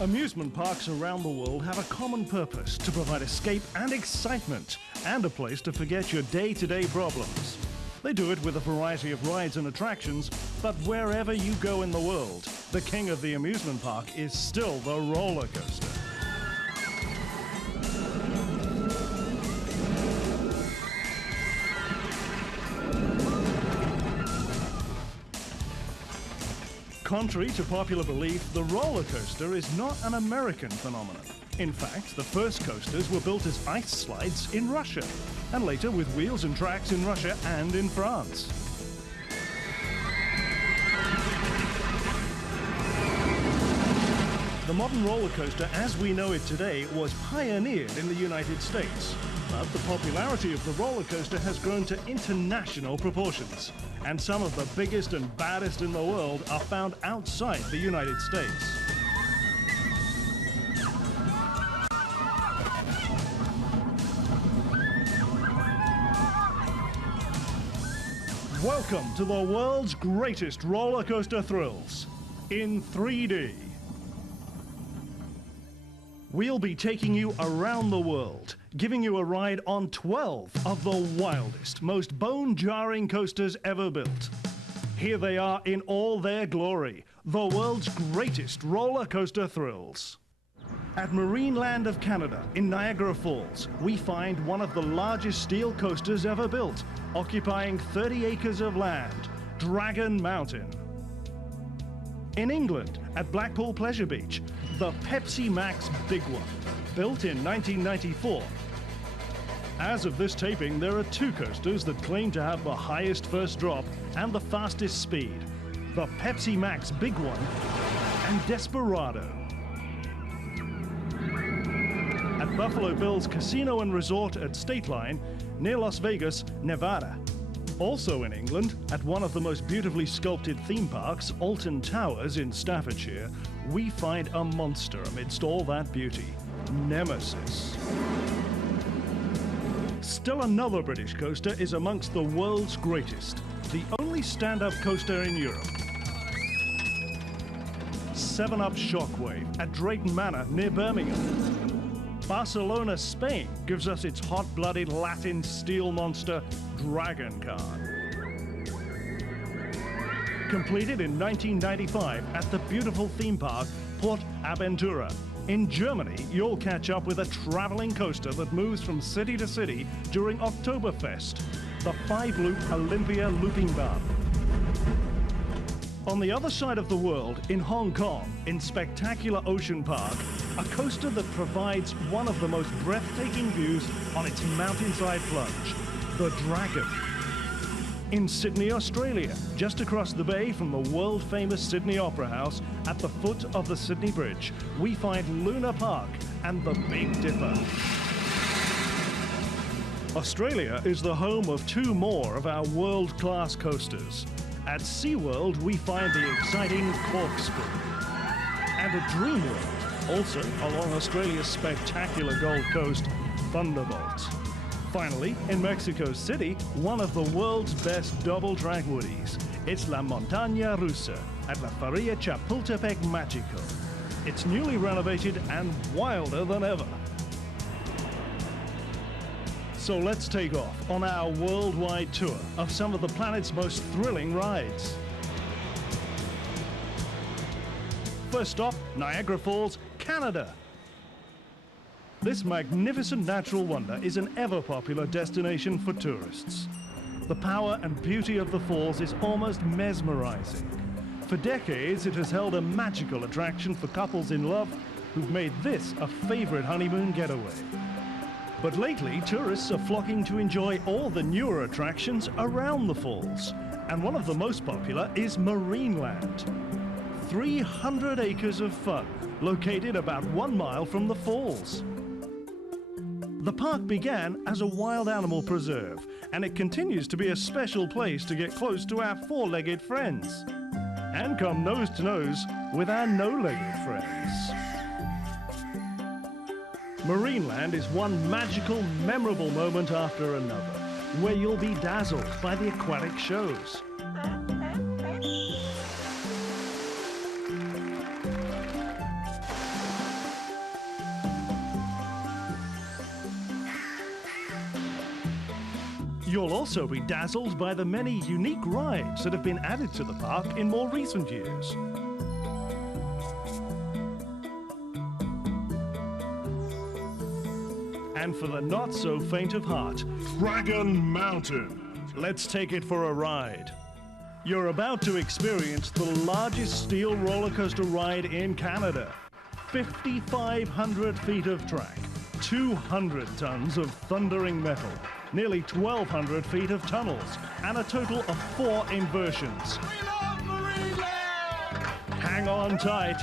Amusement parks around the world have a common purpose: to provide escape and excitement, and a place to forget your day-to-day problems. They do it with a variety of rides and attractions, but wherever you go in the world, the king of the amusement park is still the roller coaster. Contrary to popular belief, the roller coaster is not an American phenomenon. In fact, the first coasters were built as ice slides in Russia, and later with wheels and tracks in Russia and in France. The modern roller coaster, as we know it today, was pioneered in the United States. But the popularity of the roller coaster has grown to international proportions, and some of the biggest and baddest in the world are found outside the United States. Welcome to the world's greatest roller coaster thrills in 3D. We'll be taking you around the world, giving you a ride on 12 of the wildest, most bone-jarring coasters ever built. Here they are in all their glory, the world's greatest roller coaster thrills. At Marineland of Canada, in Niagara Falls, we find one of the largest steel coasters ever built, occupying 30 acres of land, Dragon Mountain. In England, at Blackpool Pleasure Beach, the Pepsi Max Big One, built in 1994. As of this taping, there are two coasters that claim to have the highest first drop and the fastest speed: the Pepsi Max Big One and Desperado. At Buffalo Bill's Casino and Resort at State Line, near Las Vegas, Nevada. Also in England, at one of the most beautifully sculpted theme parks, Alton Towers in Staffordshire, we find a monster amidst all that beauty: Nemesis. Still another British coaster is amongst the world's greatest, the only stand-up coaster in Europe. 7-Up Shockwave at Drayton Manor near Birmingham. Barcelona, Spain gives us its hot-blooded Latin steel monster, Dragon Khan. Completed in 1995 at the beautiful theme park Port Aventura. In Germany, you'll catch up with a traveling coaster that moves from city to city during Oktoberfest, the 5-loop Olympia Looping Bahn. On the other side of the world, in Hong Kong, in Spectacular Ocean Park, a coaster that provides one of the most breathtaking views on its mountainside plunge, the Dragon. In Sydney, Australia, just across the bay from the world-famous Sydney Opera House, at the foot of the Sydney Bridge, we find Luna Park and the Big Dipper. Australia is the home of two more of our world-class coasters. At SeaWorld, we find the exciting Corkscrew. And at Dreamworld, also along Australia's spectacular Gold Coast, Thunderbolt. Finally, in Mexico City, one of the world's best double-track woodies. It's La Montaña Rusa at La Feria Chapultepec Mágico. It's newly renovated and wilder than ever. So let's take off on our worldwide tour of some of the planet's most thrilling rides. First stop, Niagara Falls, Canada. This magnificent natural wonder is an ever-popular destination for tourists. The power and beauty of the falls is almost mesmerizing. For decades, it has held a magical attraction for couples in love who've made this a favorite honeymoon getaway. But lately, tourists are flocking to enjoy all the newer attractions around the falls. And one of the most popular is Marineland. 300 acres of fun, located about 1 mile from the falls. The park began as a wild animal preserve, and it continues to be a special place to get close to our four-legged friends. And come nose to nose with our no-legged friends. Marineland is one magical, memorable moment after another, where you'll be dazzled by the aquatic shows. You'll also be dazzled by the many unique rides that have been added to the park in more recent years. And for the not so faint of heart, Dragon Mountain. let's take it for a ride. You're about to experience the largest steel roller coaster ride in Canada. 5,500 feet of track, 200 tons of thundering metal, nearly 1,200 feet of tunnels, and a total of 4 inversions. We love Marineland! Hang on tight.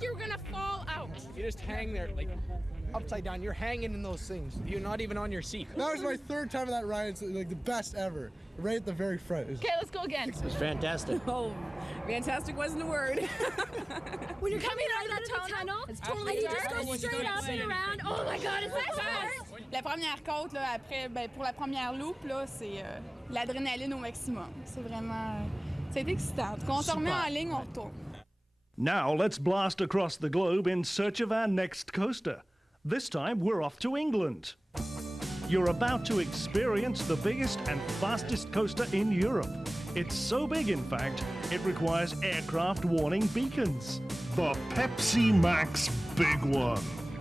like you were gonna fall out. You just hang there, like, upside down. You're hanging in those things. You're not even on your seat. That was my third time on that ride. It's like the best ever. Right at the very front. Okay, let's go again. It was fantastic. Oh, fantastic wasn't a word. When you're coming out of the tunnel, it's totally and you just go straight up and around. Oh my God, it's that hard. La première côte, là, après, pour la première loop, là, c'est l'adrénaline au maximum. C'est vraiment... c'est excitant. Quand on se remet en ligne, on retourne. Now let's blast across the globe in search of our next coaster. This time we're off to England. You're about to experience the biggest and fastest coaster in Europe. It's so big, in fact, it requires aircraft warning beacons. The Pepsi Max Big One.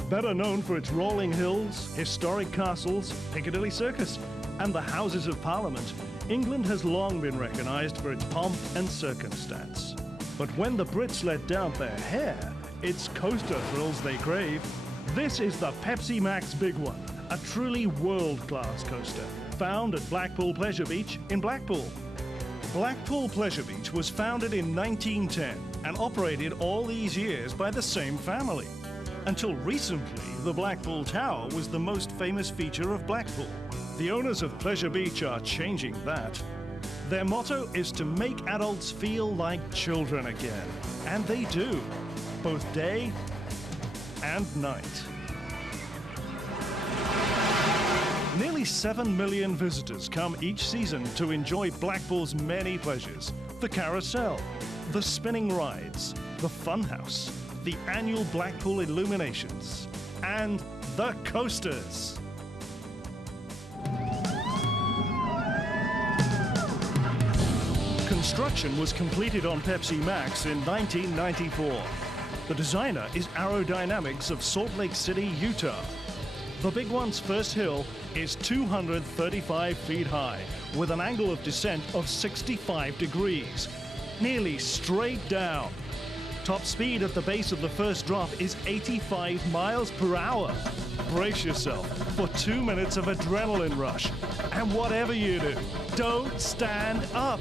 Better known for its rolling hills, historic castles, Piccadilly Circus, and the Houses of Parliament, England has long been recognised for its pomp and circumstance. But when the Brits let down their hair, it's coaster thrills they crave. This is the Pepsi Max Big One, a truly world-class coaster, found at Blackpool Pleasure Beach in Blackpool. Blackpool Pleasure Beach was founded in 1910 and operated all these years by the same family. Until recently, the Blackpool Tower was the most famous feature of Blackpool. The owners of Pleasure Beach are changing that. Their motto is to make adults feel like children again. And they do, both day and night. Nearly 7 million visitors come each season to enjoy Blackpool's many pleasures. The carousel, the spinning rides, the funhouse, the annual Blackpool illuminations, and the coasters. Construction was completed on Pepsi Max in 1994. The designer is Aerodynamics of Salt Lake City, Utah. The Big One's first hill is 235 feet high, with an angle of descent of 65 degrees, nearly straight down. Top speed at the base of the first drop is 85 miles per hour. Brace yourself for 2 minutes of adrenaline rush. And whatever you do, don't stand up.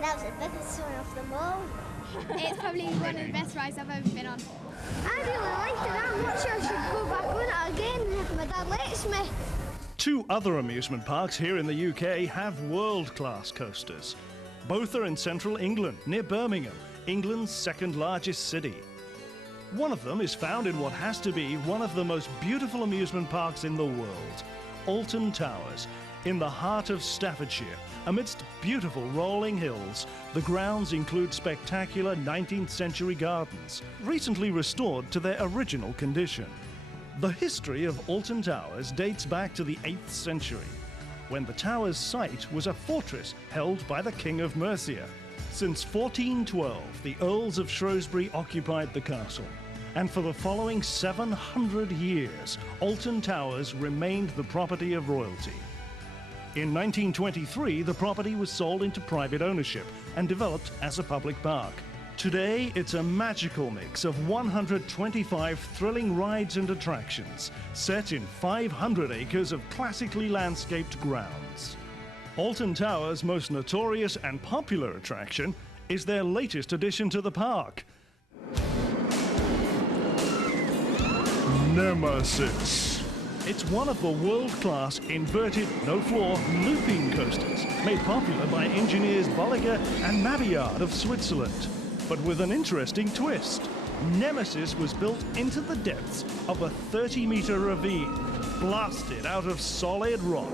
That was the biggest one of them all. It's probably one of the best rides I've ever been on. I really liked it. I'm not sure I should go back on it again if my dad lets me. Two other amusement parks here in the UK have world-class coasters. Both are in central England, near Birmingham, England's second largest city. One of them is found in what has to be one of the most beautiful amusement parks in the world, Alton Towers, in the heart of Staffordshire. Amidst beautiful rolling hills, the grounds include spectacular 19th century gardens, recently restored to their original condition. The history of Alton Towers dates back to the 8th century, when the tower's site was a fortress held by the King of Mercia. Since 1412, the Earls of Shrewsbury occupied the castle, and for the following 700 years, Alton Towers remained the property of royalty. In 1923, the property was sold into private ownership and developed as a public park. Today, it's a magical mix of 125 thrilling rides and attractions, set in 500 acres of classically landscaped grounds. Alton Towers' most notorious and popular attraction is their latest addition to the park. Nemesis. It's one of the world-class inverted, no-floor, looping coasters, made popular by engineers Bolliger and Mabillard of Switzerland. But with an interesting twist. Nemesis was built into the depths of a 30-meter ravine, blasted out of solid rock.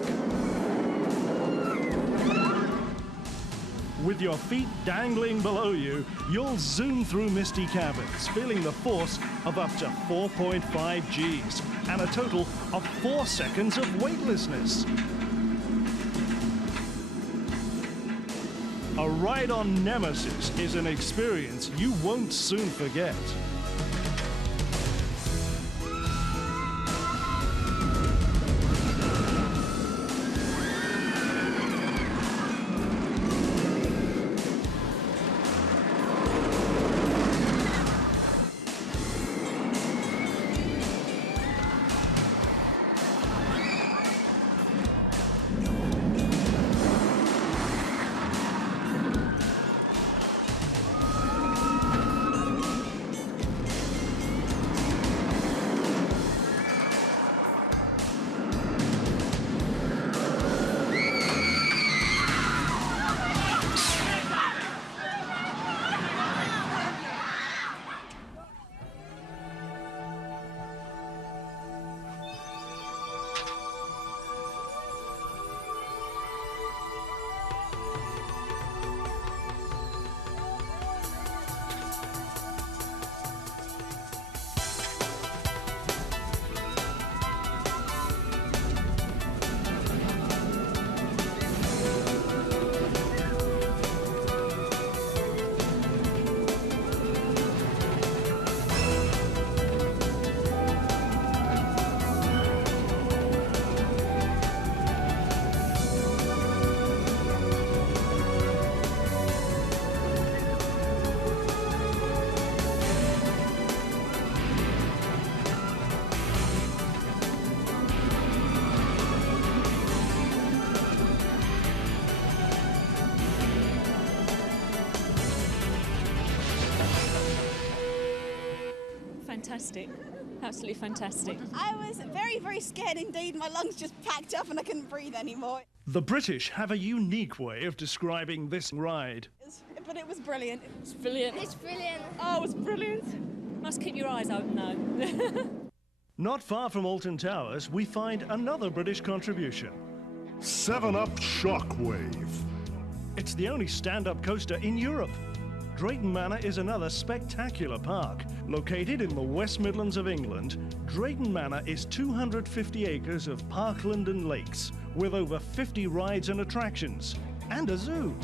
With your feet dangling below you, you'll zoom through misty caverns, feeling the force of up to 4.5 Gs and a total of 4 seconds of weightlessness. A ride on Nemesis is an experience you won't soon forget. Fantastic. Absolutely fantastic. I was very, very scared indeed. My lungs just packed up and I couldn't breathe anymore. The British have a unique way of describing this ride. But it was brilliant. It's brilliant. It's brilliant. Oh, it was brilliant. Must keep your eyes open though. Not far from Alton Towers, we find another British contribution. 7-Up Shockwave. It's the only stand-up coaster in Europe. Drayton Manor is another spectacular park. Located in the West Midlands of England, Drayton Manor is 250 acres of parkland and lakes, with over 50 rides and attractions, and a zoo.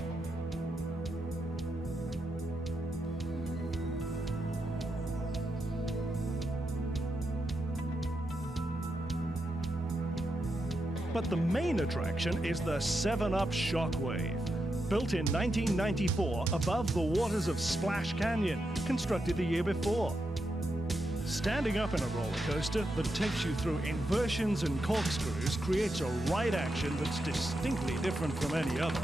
But the main attraction is the 7-Up Shockwave. Built in 1994 above the waters of Splash Canyon, constructed the year before. Standing up in a roller coaster that takes you through inversions and corkscrews creates a ride action that's distinctly different from any other.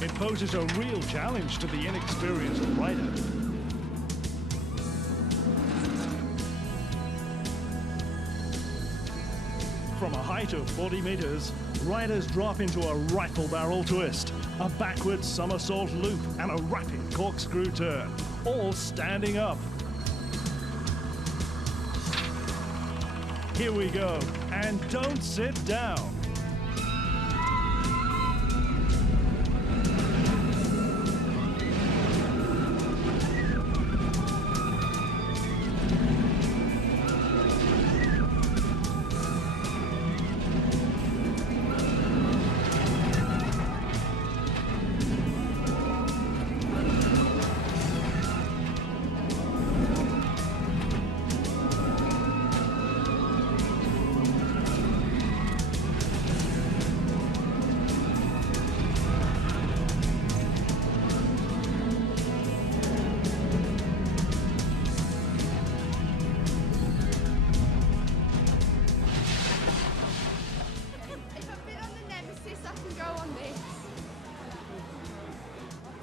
It poses a real challenge to the inexperienced rider. From a height of 40 meters, riders drop into a rifle barrel twist, a backward somersault loop, and a rapid corkscrew turn, all standing up. Here we go, and don't sit down.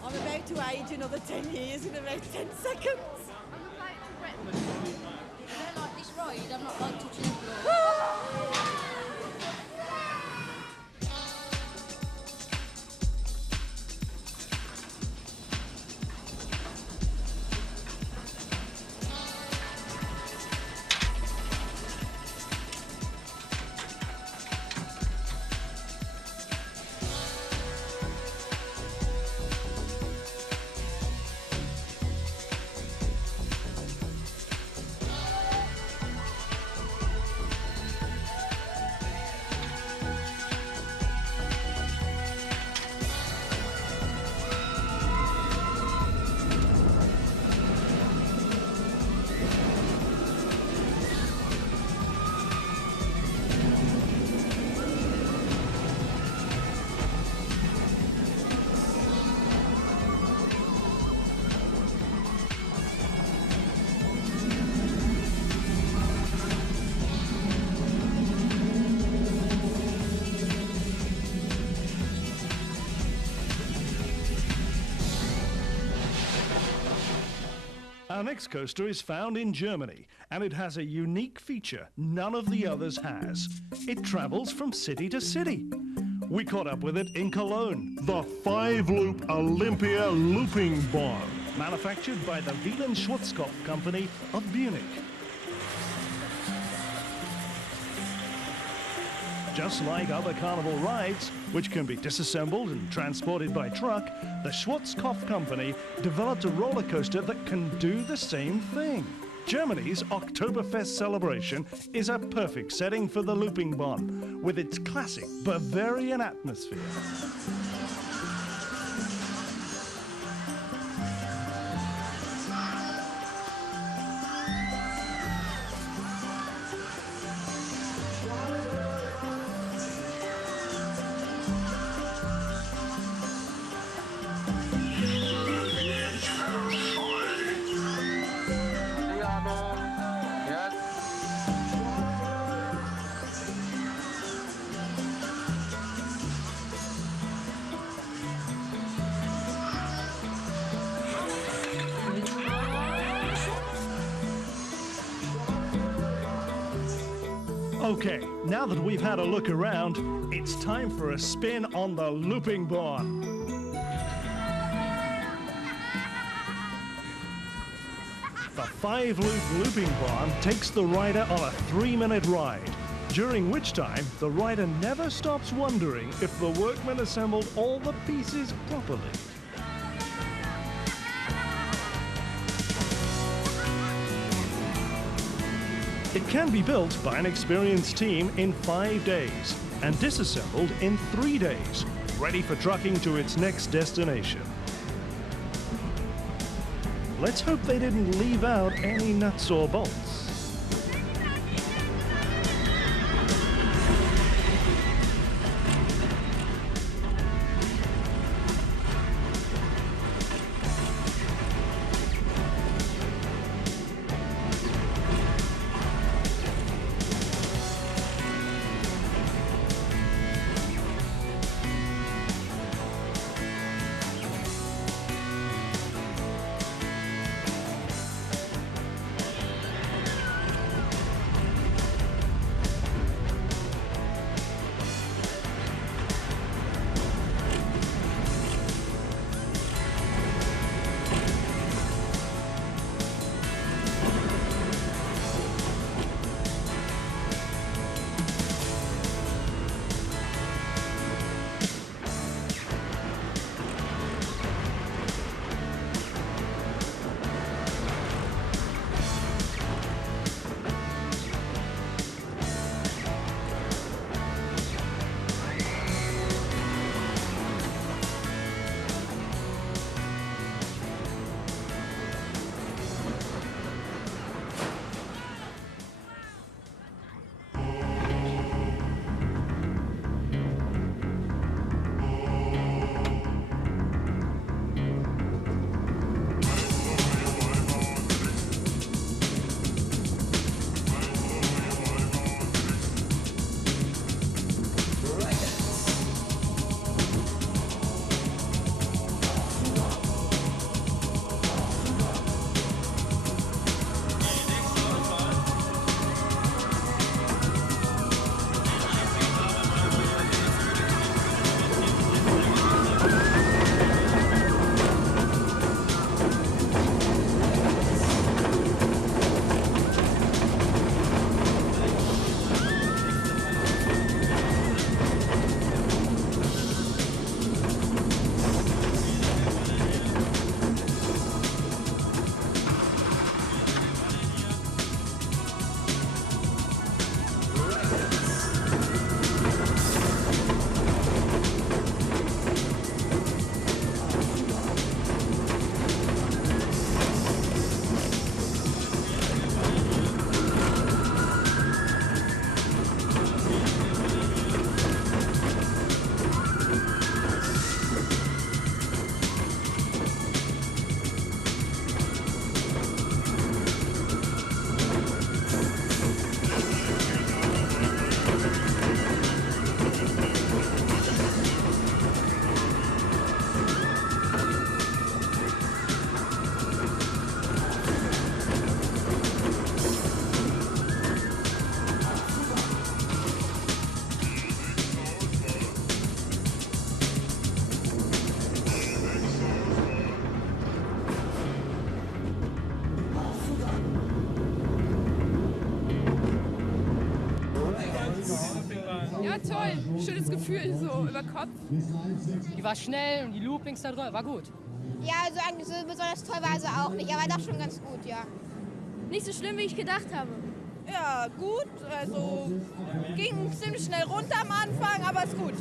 I'm about to age another 10 years in about 10 seconds. I don't like this ride, I'm not like touching the floor. Our next coaster is found in Germany, and it has a unique feature none of the others has. It travels from city to city. We caught up with it in Cologne, The 5-loop Olympia looping bar. manufactured by the Wieland Schwarzkopf Company of Munich. Just like other carnival rides, which can be disassembled and transported by truck, the Schwarzkopf Company developed a roller coaster that can do the same thing. Germany's Oktoberfest celebration is a perfect setting for the looping Bahn, with its classic Bavarian atmosphere. Okay, now that we've had a look around, it's time for a spin on the looping Bahn. The 5-loop looping Bahn takes the rider on a 3-minute ride, during which time the rider never stops wondering if the workmen assembled all the pieces properly. It can be built by an experienced team in 5 days and disassembled in 3 days, ready for trucking to its next destination. Let's hope they didn't leave out any nuts or bolts. gutes Gefühl so über Kopf. Die war schnell und die Loopings da drüber, war gut. Ja, also eigentlich so besonders toll war sie auch nicht, aber doch schon ganz gut, ja. Nicht so schlimm, wie ich gedacht habe. Ja, gut. Also ging ziemlich schnell runter am Anfang, aber ist gut.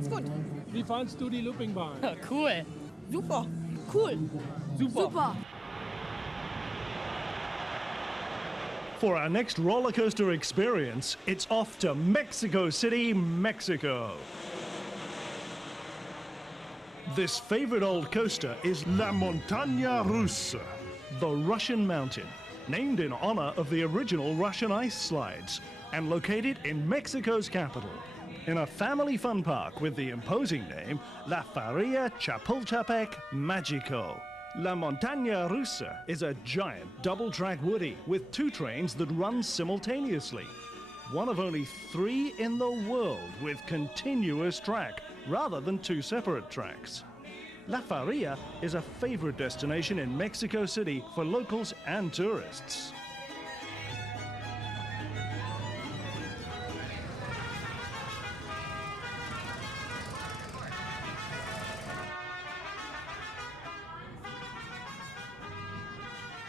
Ist gut. Wie fandst du die Loopingbahn? Cool. Super. Cool. Super. Super. For our next roller coaster experience, it's off to Mexico City, Mexico. This favorite old coaster is La Montaña Russa. the Russian Mountain, named in honor of the original Russian ice slides, and located in Mexico's capital. In a family fun park with the imposing name La Feria Chapultepec Magico. La Montaña Russa is a giant double-track woody with 2 trains that run simultaneously. One of only 3 in the world with continuous track, rather than 2 separate tracks. La Feria is a favorite destination in Mexico City for locals and tourists.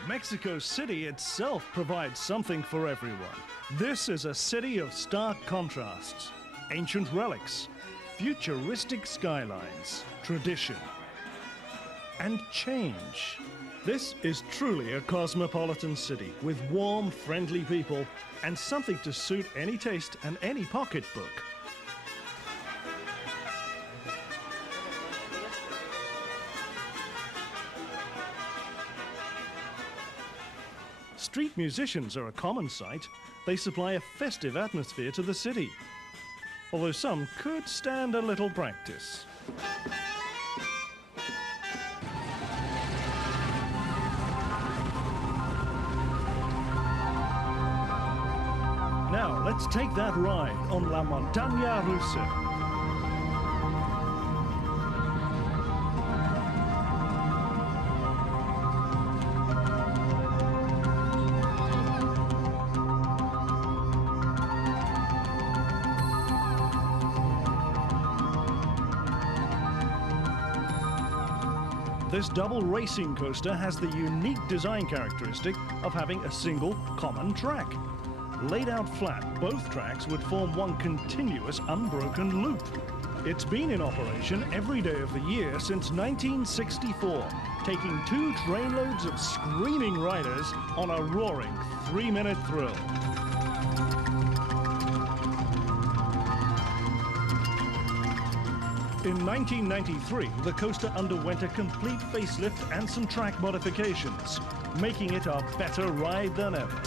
Mexico City itself provides something for everyone. This is a city of stark contrasts, ancient relics, futuristic skylines, tradition, and change. This is truly a cosmopolitan city with warm, friendly people and something to suit any taste and any pocketbook. Street musicians are a common sight. They supply a festive atmosphere to the city, although some could stand a little practice. Now, let's take that ride on La Montaña Russa. This double racing coaster has the unique design characteristic of having a single common track. Laid out flat, both tracks would form one continuous unbroken loop. It's been in operation every day of the year since 1964, taking 2 trainloads of screaming riders on a roaring 3-minute thrill. In 1993, the coaster underwent a complete facelift and some track modifications, making it a better ride than ever.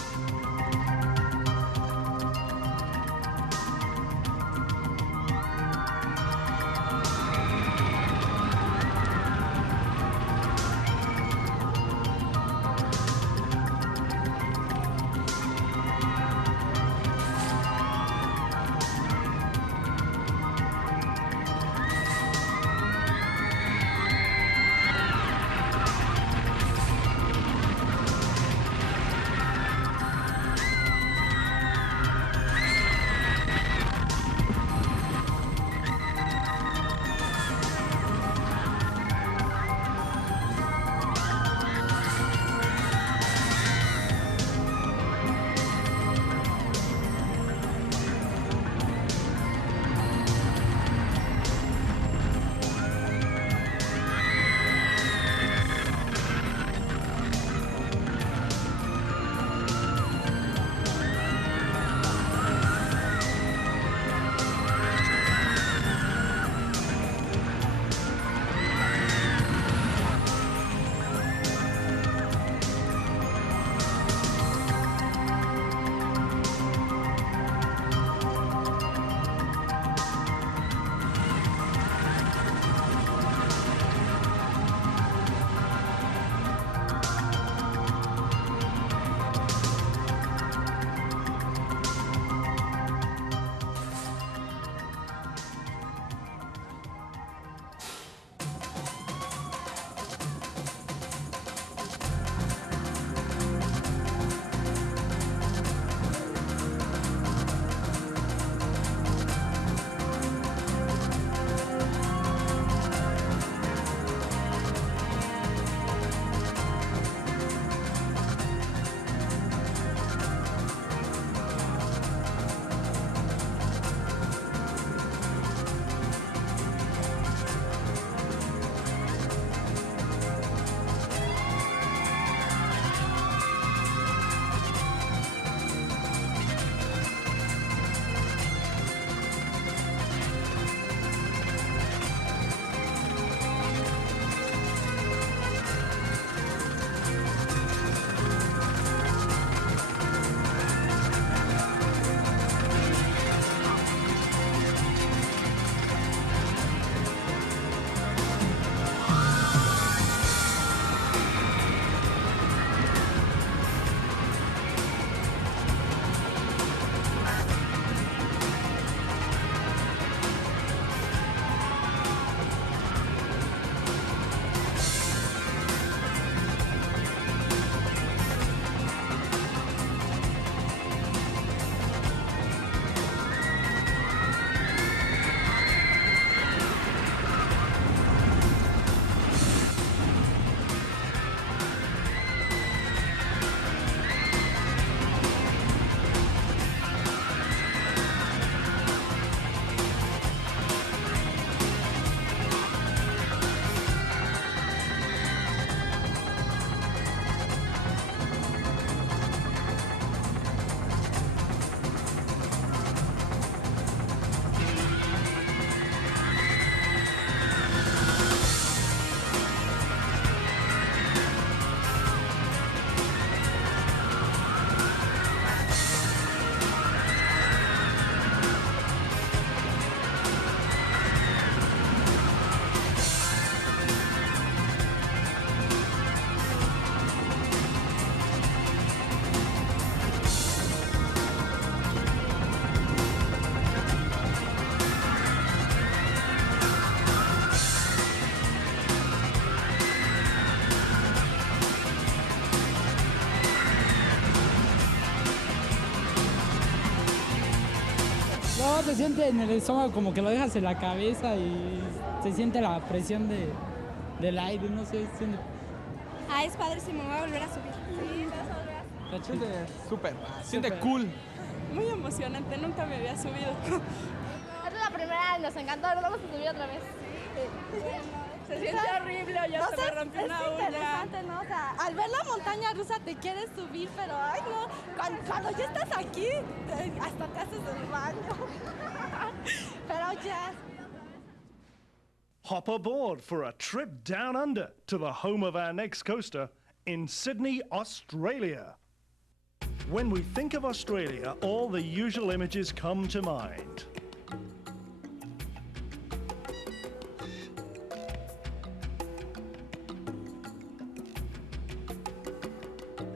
se siente en el estómago como que lo dejas en la cabeza y se siente la presión del aire, no sé, siente... Ah, es padrísimo, me voy a volver a subir. Sí, vas a volver a Está chido. Súper, siente cool. Muy emocionante, nunca me había subido. Esta es la primera vez, nos encantó, ahora vamos a subir otra vez. Se siente horrible, ya se me rompió una uña. Interesante, ¿no? O sea, al ver la montaña rusa te quieres subir, pero ay no, cuando ya estás aquí, hasta te haces el baño. Pero ya. Hop aboard for a trip down under to the home of our next coaster in Sydney, Australia. When we think of Australia, all the usual images come to mind.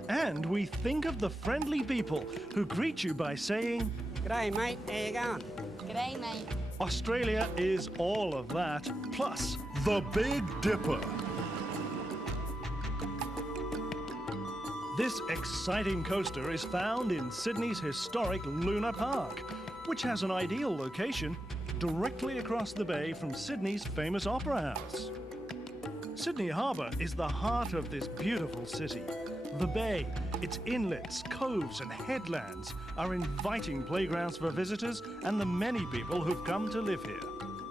And we think of the friendly people who greet you by saying, G'day, mate. How you going? G'day, mate. Australia is all of that, plus The Big Dipper. this exciting coaster is found in Sydney's historic Luna Park, which has an ideal location directly across the bay from Sydney's famous Opera House. Sydney Harbour is the heart of this beautiful city. The bay, its inlets, coves and headlands are inviting playgrounds for visitors and the many people who've come to live here.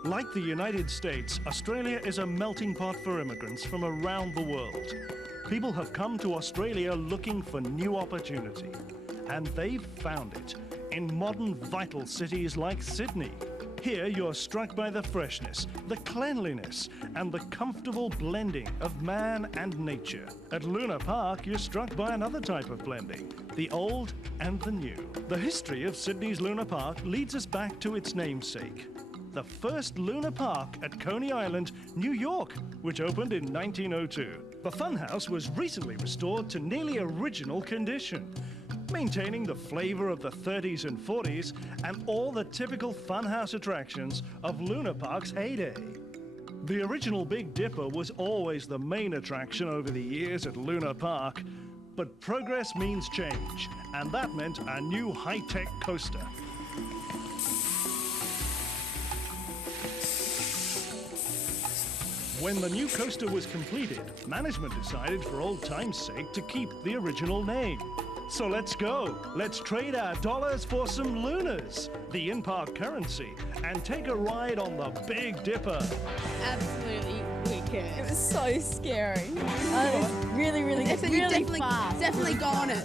Like the United States, Australia is a melting pot for immigrants from around the world. People have come to Australia looking for new opportunity, and they've found it in modern, vital cities like Sydney. Here you're struck by the freshness, the cleanliness, and the comfortable blending of man and nature. At Luna Park, you're struck by another type of blending, the old and the new. The history of Sydney's Luna Park leads us back to its namesake, the first Luna Park at Coney Island, New York, which opened in 1902. The funhouse was recently restored to nearly original condition, maintaining the flavor of the 30s and 40s and all the typical funhouse attractions of Luna Park's heyday. The original Big Dipper was always the main attraction over the years at Luna Park, but progress means change, and that meant a new high-tech coaster. When the new coaster was completed, management decided for old time's sake to keep the original name. So let's go. Let's trade our dollars for some lunas, the in-park currency, and take a ride on the Big Dipper. Absolutely wicked. It was so scary. Really, really, really fast. Definitely go on it.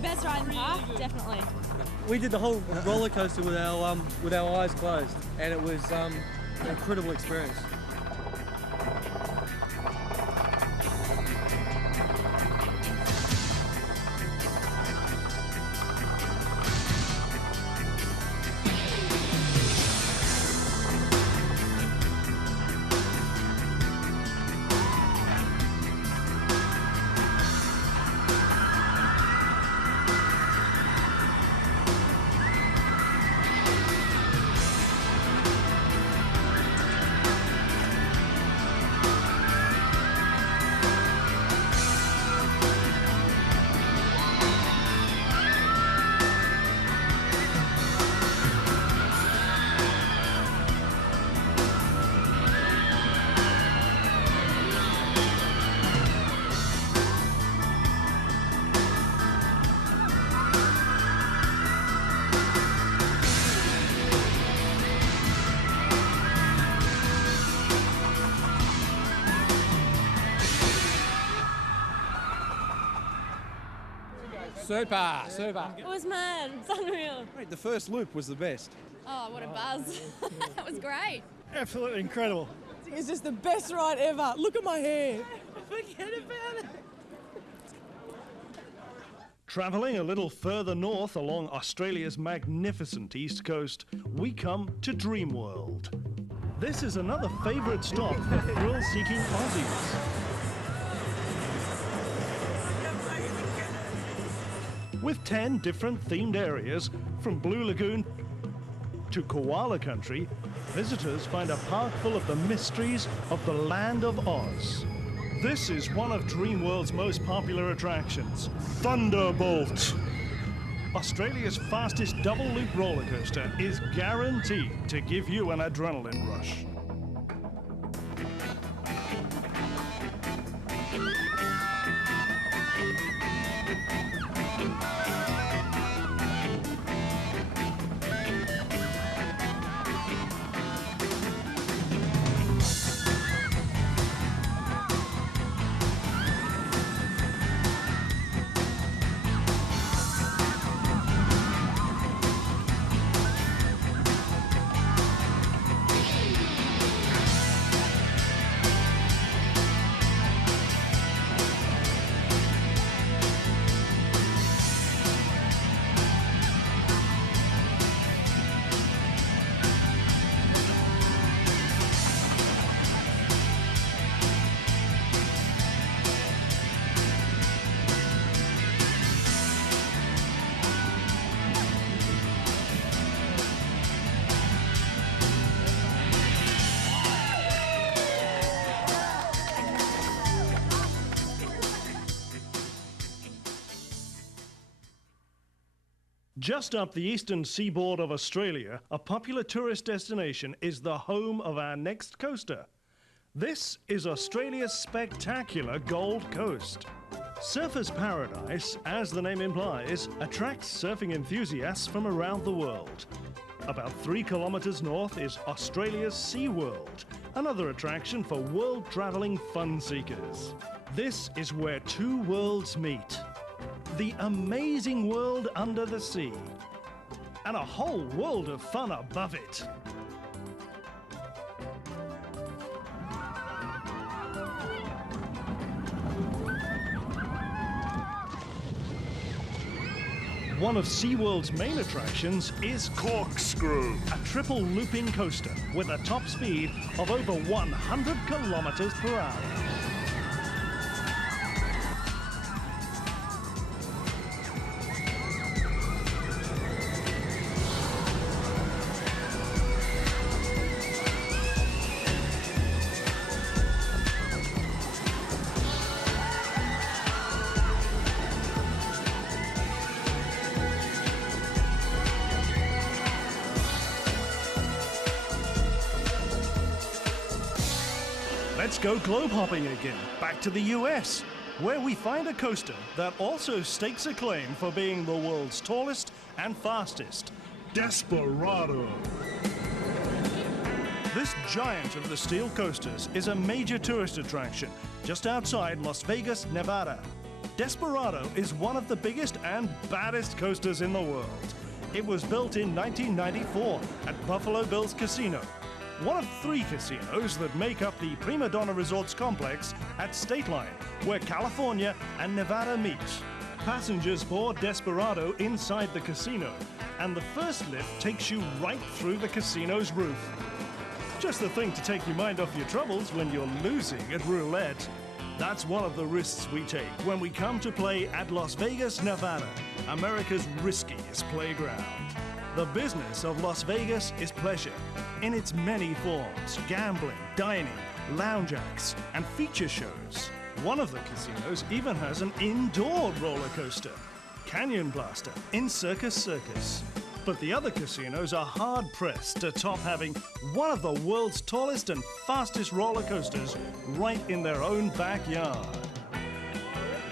Best ride in the park, definitely. We did the whole roller coaster with our eyes closed, and it was an incredible experience. Super, super. It was mad. It's unreal. Mate, the first loop was the best. Oh, what a buzz. That was great. Absolutely incredible. It's just the best ride ever. Look at my hair. Forget about it. Travelling a little further north along Australia's magnificent east coast, we come to Dreamworld. This is another favourite stop for thrill-seeking Aussies. With 10 different themed areas, from Blue Lagoon to Koala Country, visitors find a park full of the mysteries of the Land of Oz. This is one of Dreamworld's most popular attractions, Thunderbolt. Australia's fastest double-loop roller coaster is guaranteed to give you an adrenaline rush. Just up the eastern seaboard of Australia, a popular tourist destination is the home of our next coaster. This is Australia's spectacular Gold Coast. Surfers Paradise, as the name implies, attracts surfing enthusiasts from around the world. About 3 kilometres north is Australia's SeaWorld, another attraction for world-travelling fun seekers. This is where two worlds meet. The amazing world under the sea, and a whole world of fun above it. One of SeaWorld's main attractions is Corkscrew, a triple looping coaster with a top speed of over 100 kilometers per hour. Let's go globe hopping again, back to the US, where we find a coaster that also stakes a claim for being the world's tallest and fastest, Desperado. This giant of the steel coasters is a major tourist attraction just outside Las Vegas, Nevada. Desperado is one of the biggest and baddest coasters in the world. It was built in 1994 at Buffalo Bills Casino, one of 3 casinos that make up the Prima Donna Resorts complex at State Line, where California and Nevada meet. Passengers board Desperado inside the casino, and the first lift takes you right through the casino's roof. Just the thing to take your mind off your troubles when you're losing at roulette. That's one of the risks we take when we come to play at Las Vegas, Nevada, America's riskiest playground. The business of Las Vegas is pleasure in its many forms: gambling, dining, lounge acts, and feature shows. One of the casinos even has an indoor roller coaster, Canyon Blaster, in Circus Circus. But the other casinos are hard-pressed to top having one of the world's tallest and fastest roller coasters right in their own backyard.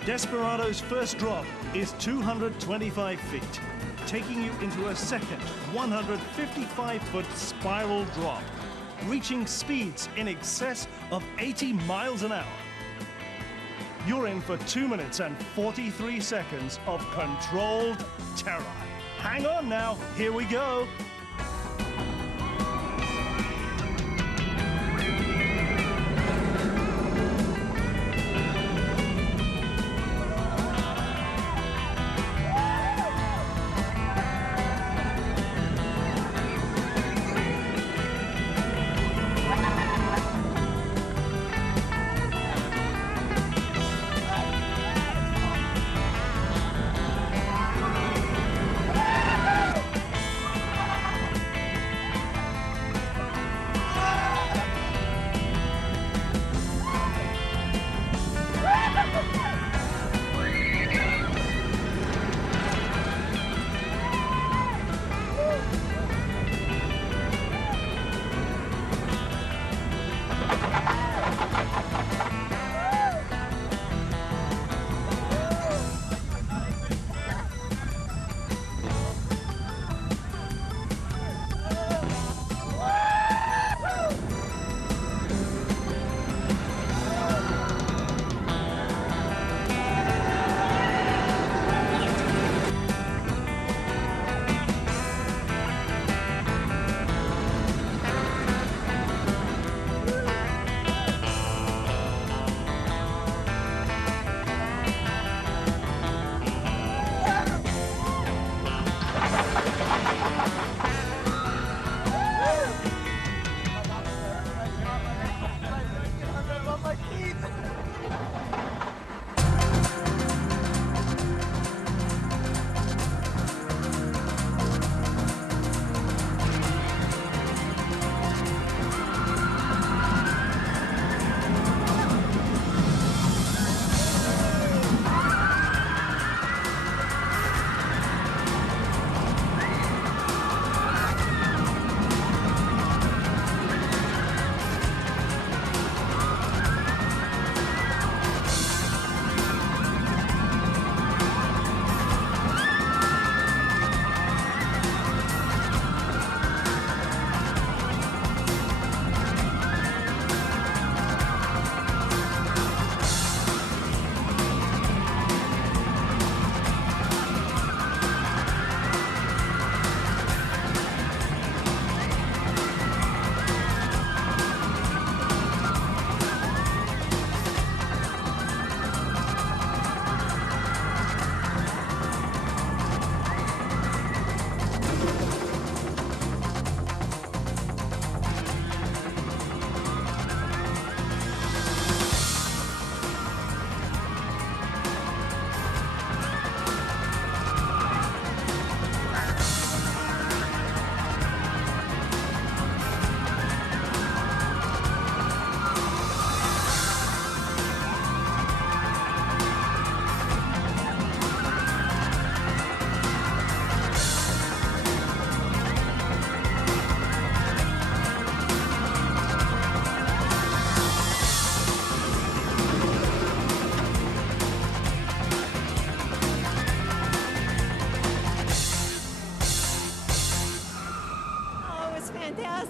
Desperado's first drop is 225 feet, taking you into a second 155-foot spiral drop, reaching speeds in excess of 80 miles an hour. you're in for 2 minutes and 43 seconds of controlled terror. Hang on now, here we go.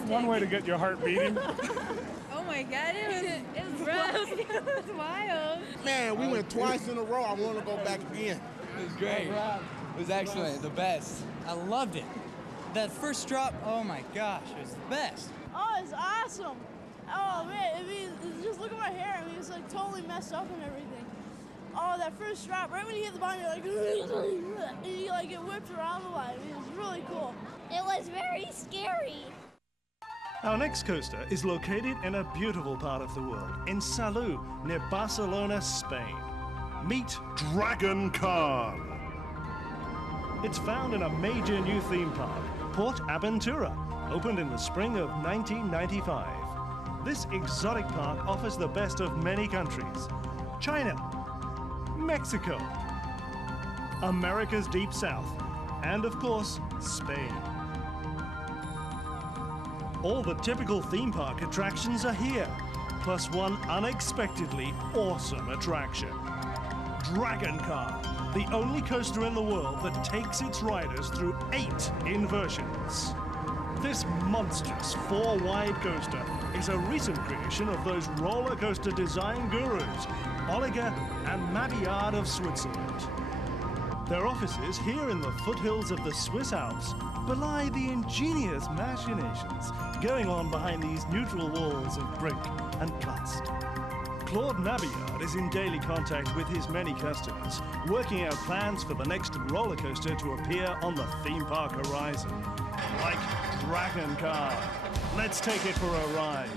One way to get your heart beating. Oh my God, it was rough. It was wild. Man, we went twice in a row. I want to go back again. It was great. It was excellent. The best. I loved it. That first drop, oh my gosh, it was the best. Oh, it's awesome. Oh man, I mean, just look at my hair. I mean, it's like totally messed up and everything. Oh, that first drop, right when you hit the bottom, you're like, and you like get whipped around a lot. I mean, it was really cool. It was very scary. Our next coaster is located in a beautiful part of the world, in Salou, near Barcelona, Spain. Meet Dragon Khan. It's found in a major new theme park, Port Aventura, opened in the spring of 1995. This exotic park offers the best of many countries: China, Mexico, America's Deep South, and of course, Spain. All the typical theme park attractions are here, plus one unexpectedly awesome attraction. Dragon Khan, the only coaster in the world that takes its riders through 8 inversions. This monstrous four-wide coaster is a recent creation of those roller coaster design gurus, Oliger and Mabillard of Switzerland. Their offices here in the foothills of the Swiss Alps belie the ingenious machinations going on behind these neutral walls of brick and plast. Claude Mabillard is in daily contact with his many customers, working out plans for the next roller coaster to appear on the theme park horizon. Like Dragon Car. Let's take it for a ride.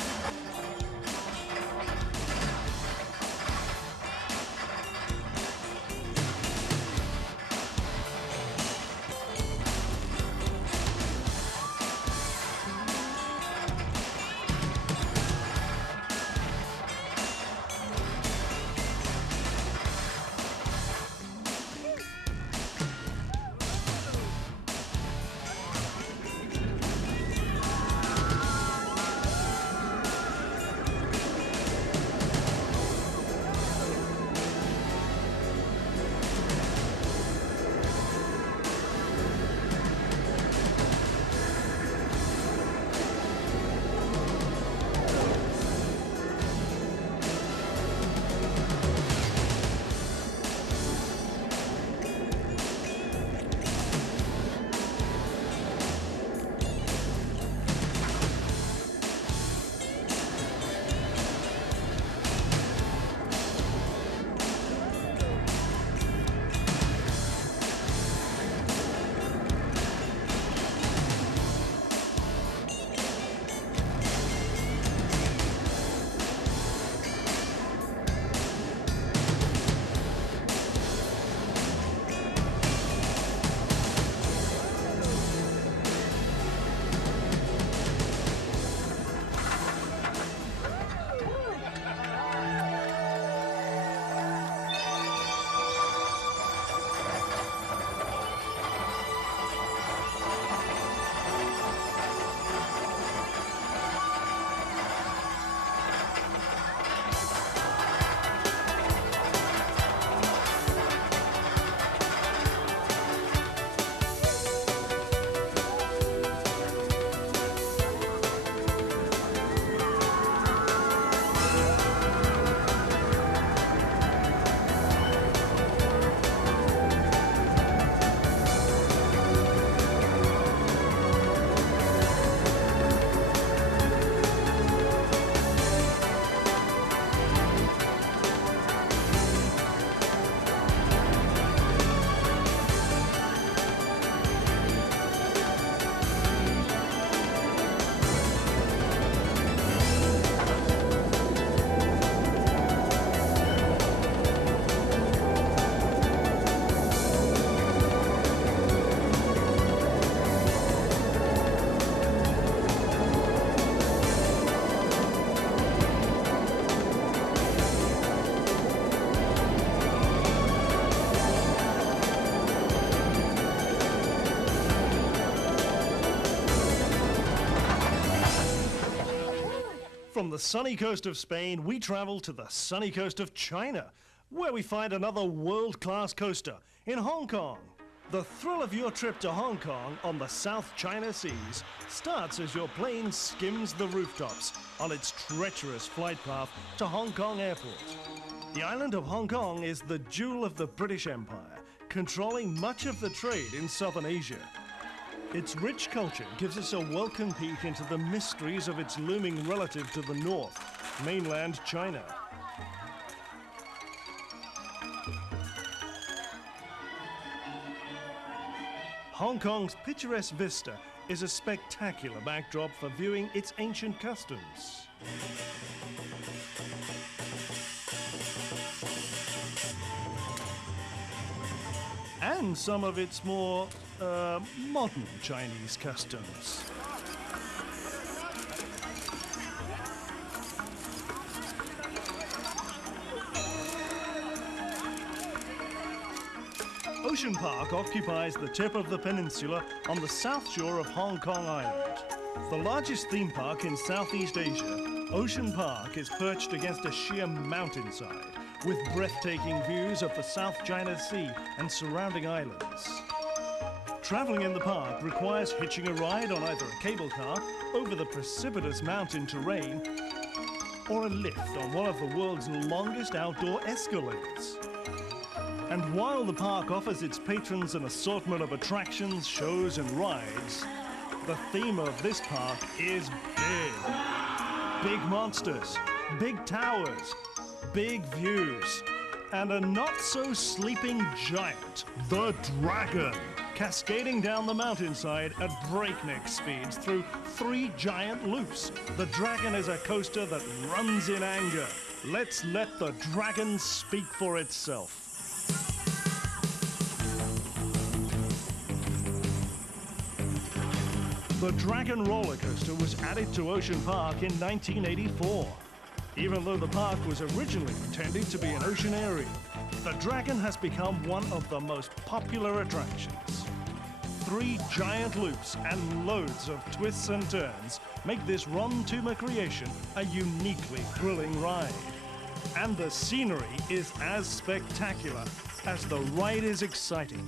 From the sunny coast of Spain, we travel to the sunny coast of China, where we find another world-class coaster in Hong Kong. The thrill of your trip to Hong Kong on the South China Seas starts as your plane skims the rooftops on its treacherous flight path to Hong Kong Airport. The island of Hong Kong is the jewel of the British Empire, controlling much of the trade in southern Asia. Its rich culture gives us a welcome peek into the mysteries of its looming relative to the north, mainland China. Hong Kong's picturesque vista is a spectacular backdrop for viewing its ancient customs. And some of its more modern Chinese customs. Ocean Park occupies the tip of the peninsula on the south shore of Hong Kong Island. The largest theme park in Southeast Asia, Ocean Park is perched against a sheer mountainside with breathtaking views of the South China Sea and surrounding islands. Traveling in the park requires hitching a ride on either a cable car over the precipitous mountain terrain or a lift on one of the world's longest outdoor escalators. And while the park offers its patrons an assortment of attractions, shows and rides, the theme of this park is big. Big monsters, big towers, big views, and a not-so-sleeping giant, the Dragon, cascading down the mountainside at breakneck speeds through 3 giant loops. The Dragon is a coaster that runs in anger. Let's let the Dragon speak for itself. The Dragon roller coaster was added to Ocean Park in 1984. Even though the park was originally intended to be an ocean area, the Dragon has become one of the most popular attractions. 3 giant loops and loads of twists and turns make this Ron Toomer creation a uniquely thrilling ride. And the scenery is as spectacular as the ride is exciting.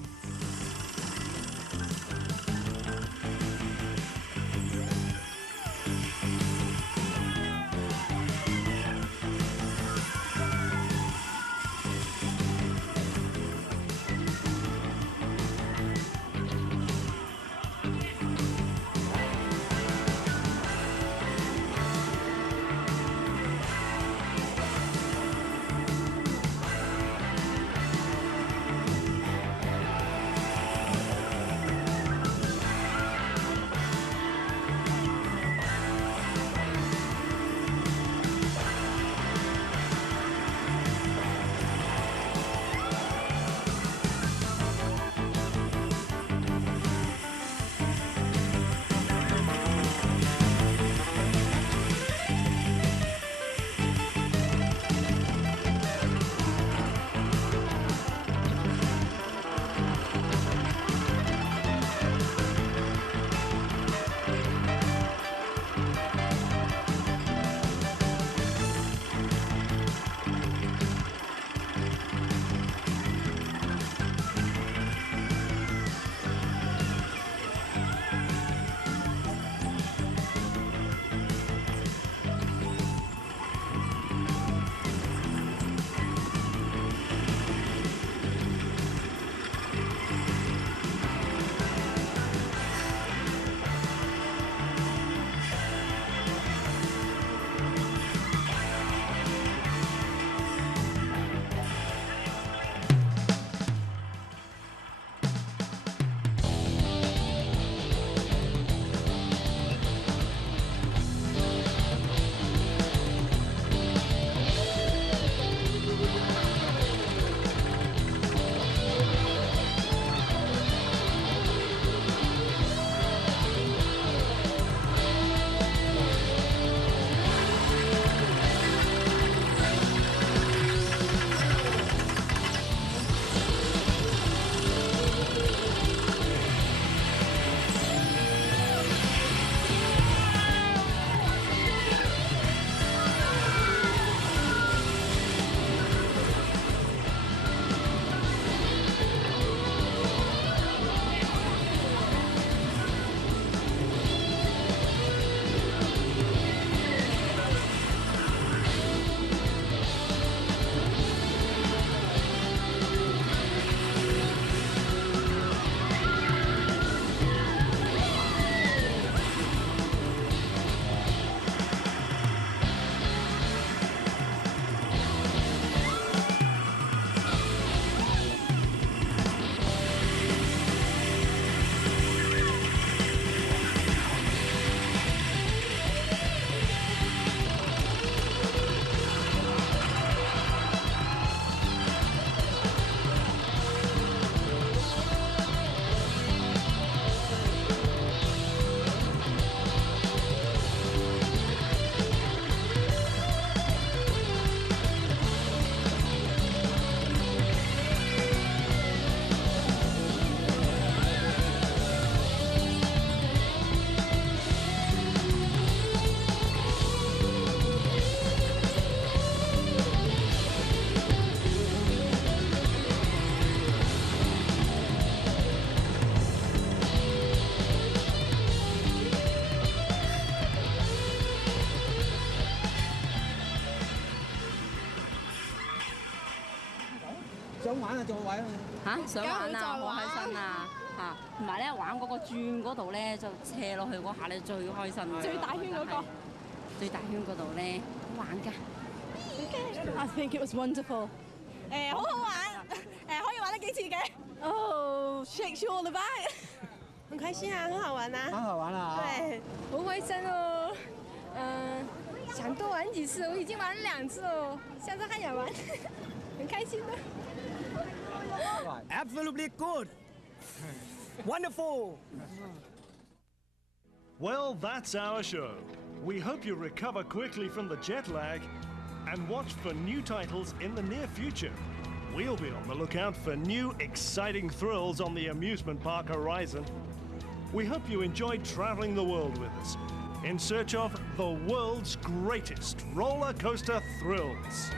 想玩啊，再玩啊！嚇，想玩啊，好開心啊！嚇，同埋咧玩嗰個轉嗰度咧，就斜落去嗰下咧最開心嘅。最大圈嗰個。最大圈嗰度咧，好玩㗎。I think it was wonderful. 好好玩，可以玩得幾次嘅。Oh, shakes you all about. 很開心啊，很好玩啊。很好玩啊！對，好開心哦。想多玩幾次，我已經玩了2次哦，下次還想玩，很開心的。Absolutely good. Wonderful. Well, that's our show. We hope you recover quickly from the jet lag and watch for new titles in the near future. We'll be on the lookout for new, exciting thrills on the amusement park horizon. We hope you enjoyed traveling the world with us in search of the world's greatest roller coaster thrills.